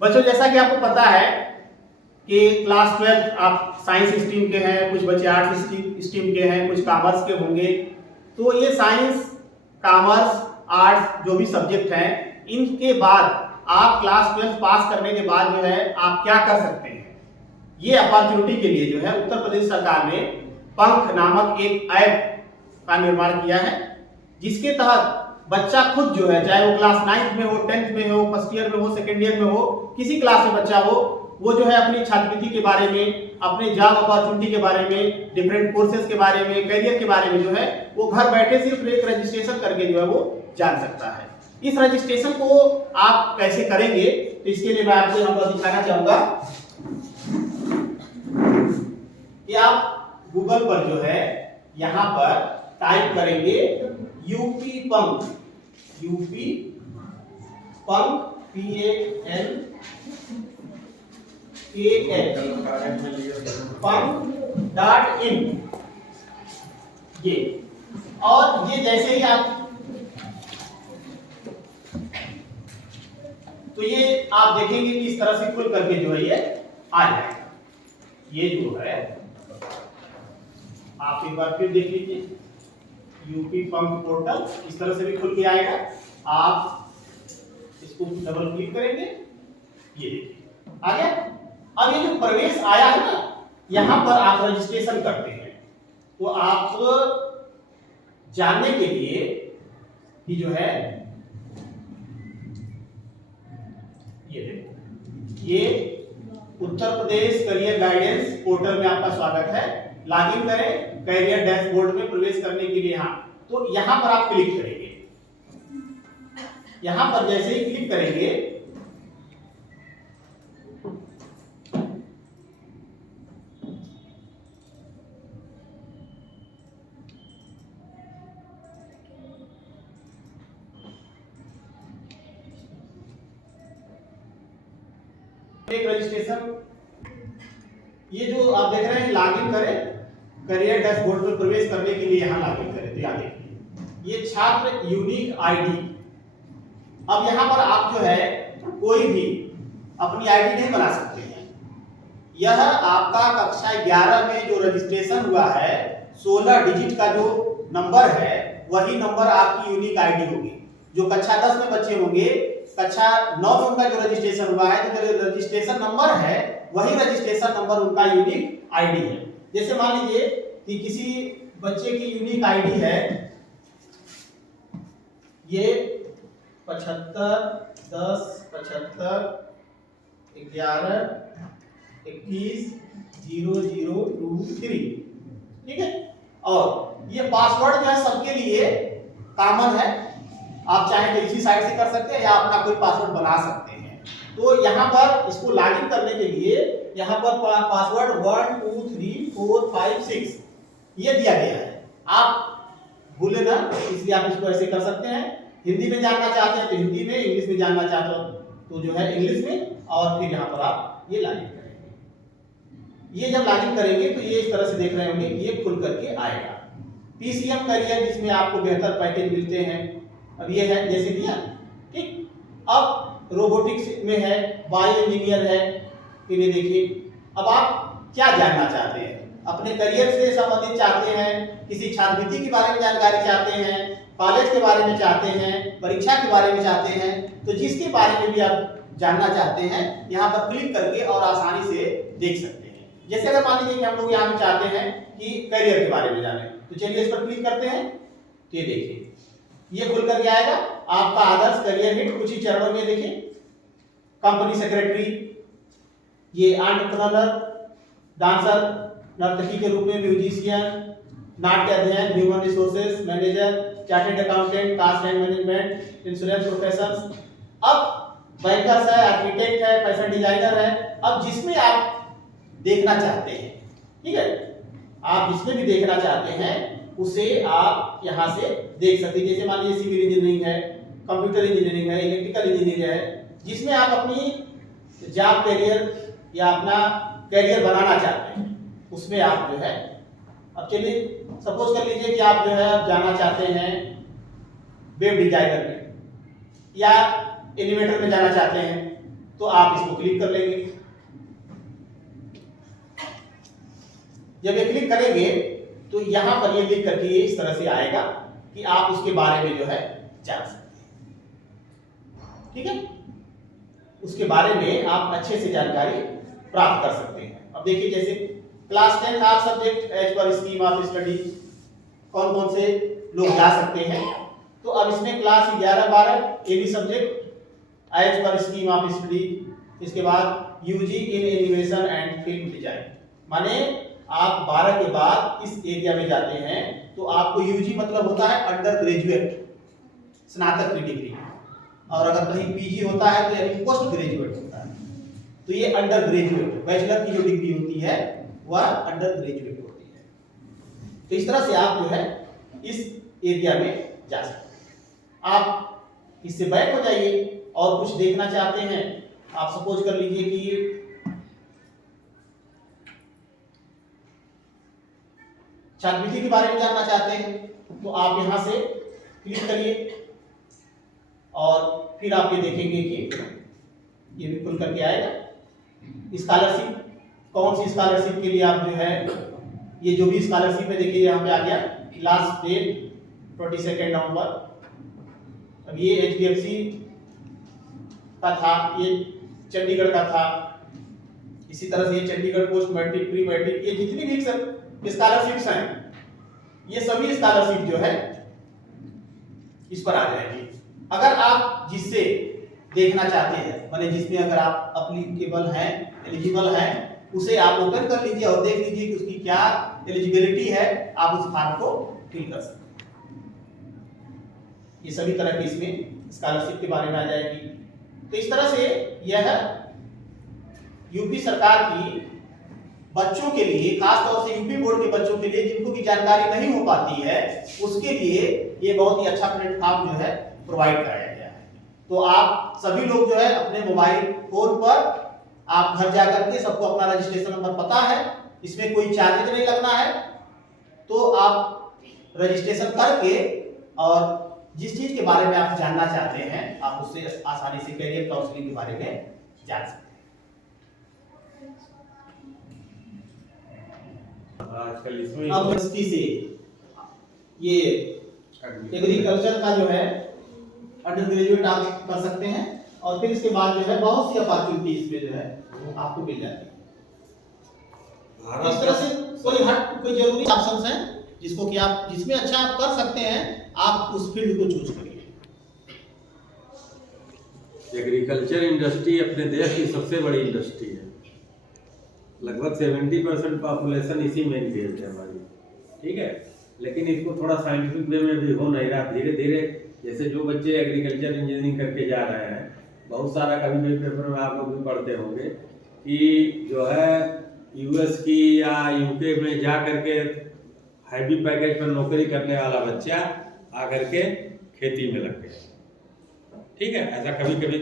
बच्चों जैसा कि आपको पता है कि क्लास 12 आप साइंस स्ट्रीम के हैं, कुछ बच्चे आर्ट्स स्ट्रीम के हैं, कुछ कॉमर्स के होंगे। तो ये साइंस, कॉमर्स, आर्ट्स जो भी सब्जेक्ट हैं, इनके बाद आप क्लास 12 पास करने के बाद जो है आप क्या कर सकते हैं, ये अपॉर्चुनिटी के लिए जो है उत्तर प्रदेश सरकार ने पंख नामक एक ऐप का निर्माण किया है, जिसके तहत बच्चा खुद जो है, चाहे वो क्लास 9th में हो, 10th में हो, फर्स्ट ईयर में हो, सेकेंड ईयर में हो, किसी क्लास में बच्चा हो, वो जो है अपनी छात्रवृत्ति के बारे में, अपने जॉब अपॉर्चुनिटी के बारे में, डिफरेंट कोर्सेज के बारे में, करियर के बारे में जो है वो घर बैठे सिर्फ एक रजिस्ट्रेशन करके जो है वो जान सकता है। इस रजिस्ट्रेशन को आप कैसे करेंगे, तो इसके लिए मैं आपको यहाँ पर दिखाना चाहूंगा कि आप गूगल पर जो है यहाँ पर टाइप करेंगे यूपी पंख, यूपी पंख PANK.in, ये, और ये जैसे ही आप, तो ये आप देखेंगे कि इस तरह से खुल करके जो है ये आ जाएगा। ये जो है आप एक बार फिर देख लीजिए, यूपी पंख पोर्टल इस तरह से भी खुल के आएगा। आप इसको डबल क्लिक करेंगे, ये देखिए आ गया। अब ये जो प्रवेश आया है ना, यहां पर आप रजिस्ट्रेशन करते हैं, तो आप जानने के लिए कि जो है ये देखो, ये Uttar Pradesh career guidance portal में आपका स्वागत है। लॉगिन करें करियर डैशबोर्ड में प्रवेश करने के लिए। यहाँ तो यहाँ पर आप क्लिक करेंगे, यहाँ पर जैसे ही क्लिक करेंगे एक रजिस्ट्रेशन, ये जो आप देख रहे हैं लॉगिन करें करियर डैशबोर्ड में प्रवेश करने के लिए यहाँ लॉगिन करें, तो यहाँ देखिए ये छात्र यूनिक आईडी। अब यहाँ पर आप जो है कोई भी अपनी आईडी नहीं बना सकते हैं। यह आपका कक्षा 11 में जो रजिस्ट्रेशन हुआ है 16 डिजिट का जो नंबर है, वही नंबर आपकी यूनिक आईडी होगी। जो कक्षा 10 में बच्चे होंगे, कक्षा 9 में उनका जो रजिस्ट्रेशन हुआ है, तो जो रजिस्ट्रेशन नंबर है वही रजिस्ट्रेशन नंबर उनका यूनिक आईडी है। जैसे मान लीजिए कि किसी बच्चे की यूनिक आईडी है ये 75 10 75 11 21 0023, ठीक है। और ये पासवर्ड जो है सबके लिए कॉमन है, आप चाहे तो इसी साइट से कर सकते हैं या अपना कोई पासवर्ड बना सकते हैं। तो यहाँ पर इसको लॉगिन करने के लिए यहाँ पर पासवर्ड 1 2 3 4 5 6 ये दिया गया है। आप भूले ना, इसलिए आप इसको ऐसे कर सकते हैं। हिंदी में जानना चाहते हैं तो हिंदी में, इंग्लिश में जानना चाहते हो तो जो है इंग्लिश में, और फिर यहाँ पर आप ये लॉगिन करेंगे। ये जब लॉगिन करेंगे तो ये इस तरह से देख रहे होंगे कि ये खुल करके आएगा। PCM करियर जिसमें आपको बेहतर पैकेज मिलते हैं, अब ये है जैसे दिया, ठीक। अब रोबोटिक्स में है, बायो इंजीनियर है, फिर ये देखिए। अब आप क्या जानना चाहते हैं, अपने करियर से संबंधित चाहते हैं, किसी छात्रवृत्ति के बारे में जानकारी चाहते हैं, कॉलेज के बारे में चाहते हैं, परीक्षा के बारे में चाहते हैं, तो जिसके बारे में भी आप जानना चाहते हैं यहाँ पर क्लिक करके और आसानी से देख सकते हैं। जैसे अगर मान लीजिए कि हम लोग यहाँ पे चाहते हैं कि करियर के बारे में जाने, तो चलिए इस पर क्लिक करते हैं, तो ये देखिए ये खुल करके आएगा आपका आदर्श करियर हिट। कुछ ही चरणों में देखिए, कंपनी सेक्रेटरी, ये एंटरप्रेन्योर, डांसर, नर्तकी के रूप में म्यूजिशियन, नाट्य अध्ययन, human resources manager, chartered accountant, cost and management, insurance professions. अब बैंकर्स है, आर्किटेक्ट है, फैशन डिजाइनर है। अब जिसमें आप देखना चाहते हैं, ठीक है, आप जिसमें भी देखना चाहते हैं उसे आप यहाँ से देख सकते हैं। जैसे मान लीजिए सिविल इंजीनियरिंग है, कंप्यूटर इंजीनियरिंग है, इलेक्ट्रिकल इंजीनियरिंग है, जिसमें आप अपनी जॉब करियर या अपना करियर बनाना चाहते हैं उसमें आप जो है, अब चलिए सपोज कर लीजिए कि आप जो है जाना चाहते हैं वेब डिजाइनर में या एनिमेटर में जाना चाहते हैं, तो आप इसको क्लिक कर लेंगे। जब ये क्लिक करेंगे तो यहां पर ये लिख करके ये इस तरह से आएगा कि आप उसके बारे में जो है जान सकते हैं। ठीक है, उसके बारे में आप अच्छे से जानकारी प्राप्त कर सकते हैं। अब देखिए जैसे class 10 all subject as per scheme of study, कौन कौन से लोग जा सकते हैं। तो अब इसमें class 11-12 AB subject as per scheme of study, इसके बाद UG in animation and film design, माने आप 12 के बाद इस एरिया में जाते हैं तो आपको यूजी मतलब होता है अंडर ग्रेजुएट, स्नातक की डिग्री, और अगर कहीं पीजी होता है तो यानी पोस्ट ग्रेजुएट होता है। तो ये अंडर ग्रेजुएट, बैचलर की जो डिग्री होती है वह अंडर ग्रेजुएट होती है। तो इस तरह से आप जो है इस एरिया में जा सकते हैं। आप इससे बैक हो जाइए और कुछ देखना चाहते हैं। आप सपोज कर लीजिए कि छात्रवृत्ति के बारे में जानना चाहते हैं तो आप यहां से क्लिक करिए और फिर आप ये देखेंगे कि ये भी खुल करके आएगा। स्कॉलरशिप, कौन सी स्कॉलरशिप के लिए आप जो है, ये जो भी स्कॉलरशिप है देखिए यहाँ पे आ गया, लास्ट डेट 22 नवंबर। अब ये HDFC का था, ये चंडीगढ़ का था, इसी तरह से ये Chandigarh post matric, pre matric, ये जितनी भी स्कॉलरशिप्स हैं ये सभी स्कॉलरशिप जो है इस पर आ जाएगी। अगर आप जिससे देखना चाहते हैं, माने जिसमें अगर आप एप्लीकेबल हैं, एलिजिबल हैं, उसे आप ओपन कर लीजिए और देख लीजिए कि उसकी क्या एलिजिबिलिटी है, आप उस फॉर्म को फिल कर सकते हैं। ये सभी तरह की इसमें स्कॉलरशिप के बारे में आ जाएगी। तो इस तरह से यह यूपी सरकार की बच्चों के लिए, खास तौर से यूपी बोर्ड के बच्चों के लिए जिनको की जानकारी नहीं हो पाती है, उसके लिए ये बहुत ही अच्छा प्लेटफॉर्म जो है प्रोवाइड कराया गया है। तो आप सभी लोग जो है अपने मोबाइल फोन पर आप घर जाकर के, सबको अपना रजिस्ट्रेशन नंबर पता है, इसमें कोई चार्जेज नहीं लगना है, तो आप रजिस्ट्रेशन करके और जिस चीज के बारे में आप जानना चाहते हैं आप उससे आसानी से कैरियर काउंसलिंग के बारे में जान सकते हैं। आजकल इसमें अब यूनिवर्सिटी से ये एग्रीकल्चर का जो है अंडर ग्रेजुएट आप कर सकते हैं और फिर इसके बाद जो है बहुत सी अपॉर्चुनिटी इसमें जो है आपको मिल जाती है। इस तरह से कोई जरूरी ऑप्शंस हैं जिसको कि आप, जिसमें अच्छा आप कर सकते हैं, आप उस फील्ड को चूज करिए। एग्रीकल्चर इंडस्ट्री अपने देश की सबसे बड़ी इंडस्ट्री है। लगभग 70% पॉपुलेशन इसी में एंगेज है हमारी। ठीक है, लेकिन इसको थोड़ा साइंटिफिक वे में भी हो नहीं रहा। धीरे धीरे जैसे जो बच्चे एग्रीकल्चर इंजीनियरिंग करके जा रहे हैं, बहुत सारा कभी भी पेपर में आप लोग भी पढ़ते होंगे कि जो है यूएस की या यूके में जा करके हैवी पैकेज पर नौकरी करने वाला बच्चा आकर के खेती में लग गया। ठीक है, ऐसा कभी कभी